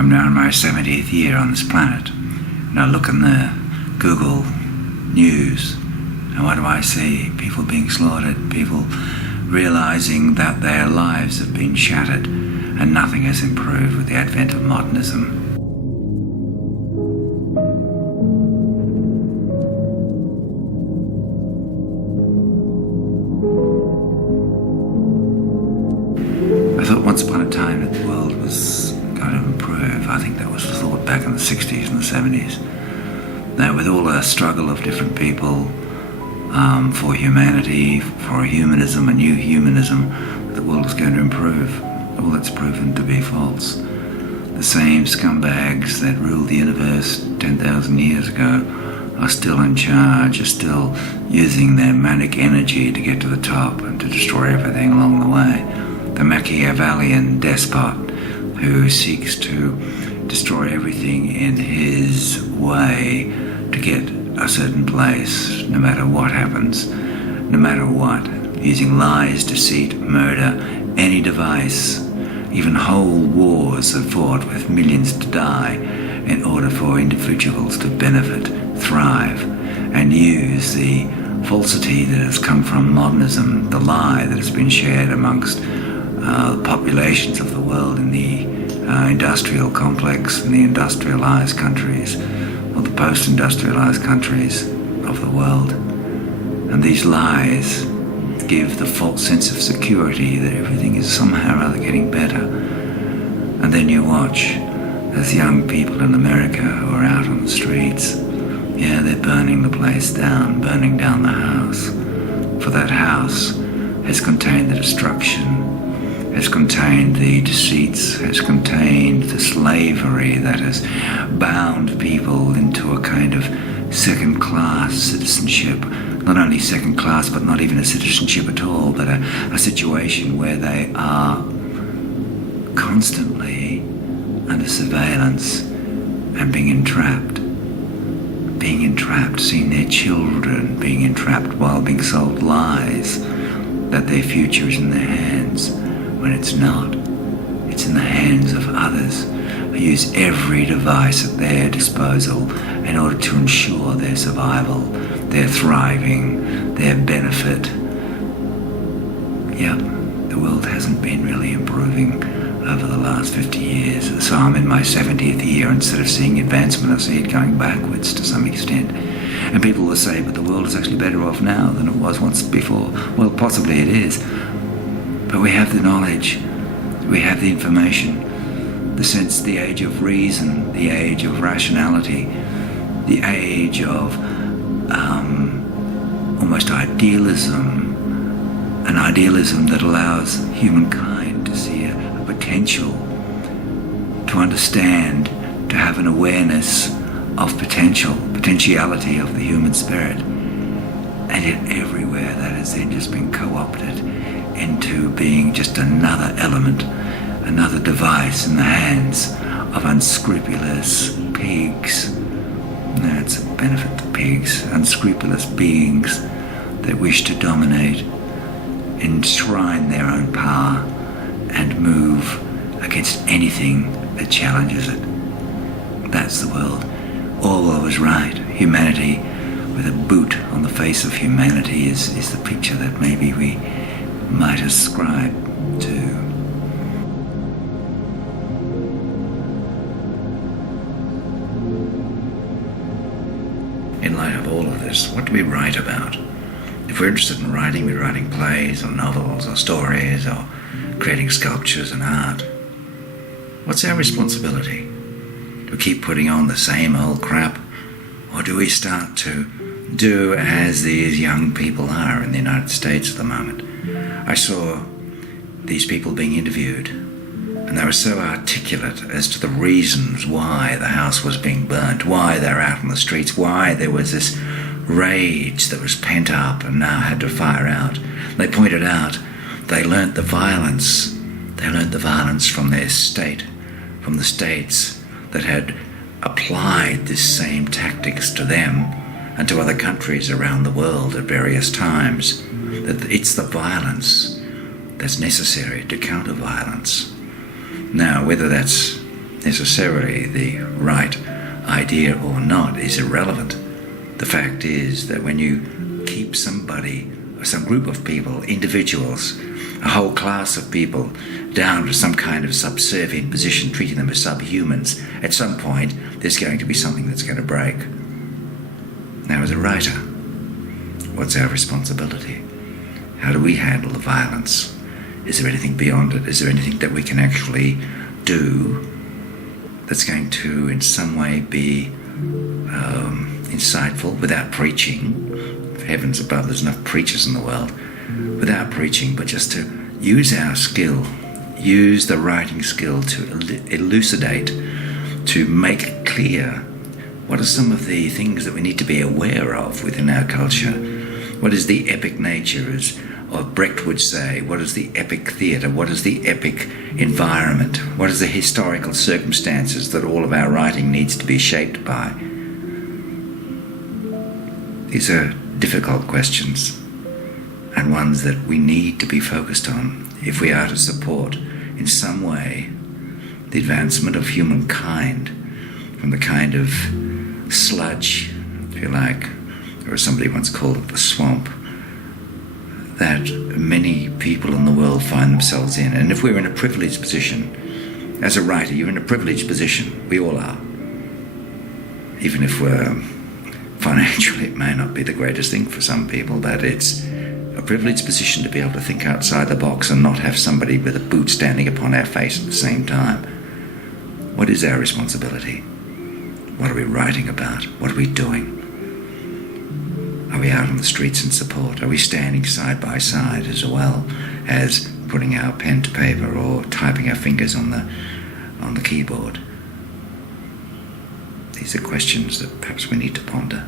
I'm now in my 70th year on this planet, and I look in the Google News, and what do I see? People being slaughtered, people realizing that their lives have been shattered, and nothing has improved with the advent of modernism. I thought once upon a time that the world was going to improve. I think that was thought back in the 60s and the 70s. Now, with all the struggle of different people for humanity, for humanism, a new humanism, the world is going to improve. Well, that's proven to be false. The same scumbags that ruled the universe 10,000 years ago are still in charge, are still using their manic energy to get to the top and to destroy everything along the way. The Machiavellian despot who seeks to destroy everything in his way to get a certain place, no matter what happens, no matter what, using lies, deceit, murder, any device. Even whole wars are fought with millions to die in order for individuals to benefit, thrive, and use the falsity that has come from modernism, the lie that has been shared amongst the populations of the world in the industrial complex, in the industrialized countries, or the post-industrialized countries of the world. And these lies give the false sense of security that everything is somehow or other getting better. And then you watch as young people in America who are out on the streets, they're burning the place down, burning down the house. For that house has contained the destruction, has contained the deceits, has contained the slavery that has bound people into a kind of second-class citizenship. Not only second class, but not even a citizenship at all, but a situation where they are constantly under surveillance and being entrapped, seeing their children being entrapped while being sold lies that their future is in their hands, when it's not. It's in the hands of others who use every device at their disposal in order to ensure their survival, their thriving, their benefit. The world hasn't been really improving over the last 50 years. So I'm in my 70th year. Instead of seeing advancement, I see it going backwards to some extent. And people will say, but the world is actually better off now than it was once before. Well, possibly it is. But we have the knowledge, we have the information, the sense, the age of reason, the age of rationality, the age of almost idealism, an idealism that allows humankind to see a potential, to understand, to have an awareness of potentiality of the human spirit. And yet everywhere that has then just been co-opted into being just another element, another device in the hands of unscrupulous pigs. That's a benefit to pigs, unscrupulous beings that wish to dominate, enshrine their own power, and move against anything that challenges it. That's the world. Orwell was right. Humanity with a boot on the face of humanity is the picture that maybe we might ascribe to. In light of all of this, what do we write about? If we're interested in writing, we're writing plays or novels or stories or creating sculptures and art. What's our responsibility? Do we keep putting on the same old crap? Or do we start to do as these young people are in the United States at the moment? I saw these people being interviewed, and they were so articulate as to the reasons why the house was being burnt, why they were out on the streets, why there was this rage that was pent up and now had to fire out. They pointed out they learnt the violence. They learnt the violence from their state, from the states that had applied this same tactics to them and to other countries around the world at various times. That it's the violence that's necessary to counter violence. Now, whether that's necessarily the right idea or not is irrelevant. The fact is that when you keep somebody, or some group of people, individuals, a whole class of people down to some kind of subservient position, treating them as subhumans, at some point there's going to be something that's going to break. Now, as a writer, what's our responsibility? How do we handle the violence? Is there anything beyond it? Is there anything that we can actually do that's going to in some way be insightful without preaching? For heavens above, there's enough preachers in the world. Without preaching, but just to use our skill, use the writing skill to elucidate, to make clear what are some of the things that we need to be aware of within our culture. What is the epic nature, as Brecht would say? What is the epic theatre? What is the epic environment? What is the historical circumstances that all of our writing needs to be shaped by? These are difficult questions, and ones that we need to be focused on if we are to support in some way the advancement of humankind from the kind of sludge, if you like, or as somebody once called it, the swamp, that many people in the world find themselves in. And if we're in a privileged position, as a writer, you're in a privileged position. We all are. Even if we're financially, it may not be the greatest thing for some people, but it's a privileged position to be able to think outside the box and not have somebody with a boot standing upon our face at the same time. What is our responsibility? What are we writing about? What are we doing? Are we out on the streets in support? Are we standing side by side as well as putting our pen to paper or typing our fingers on the keyboard? These are questions that perhaps we need to ponder.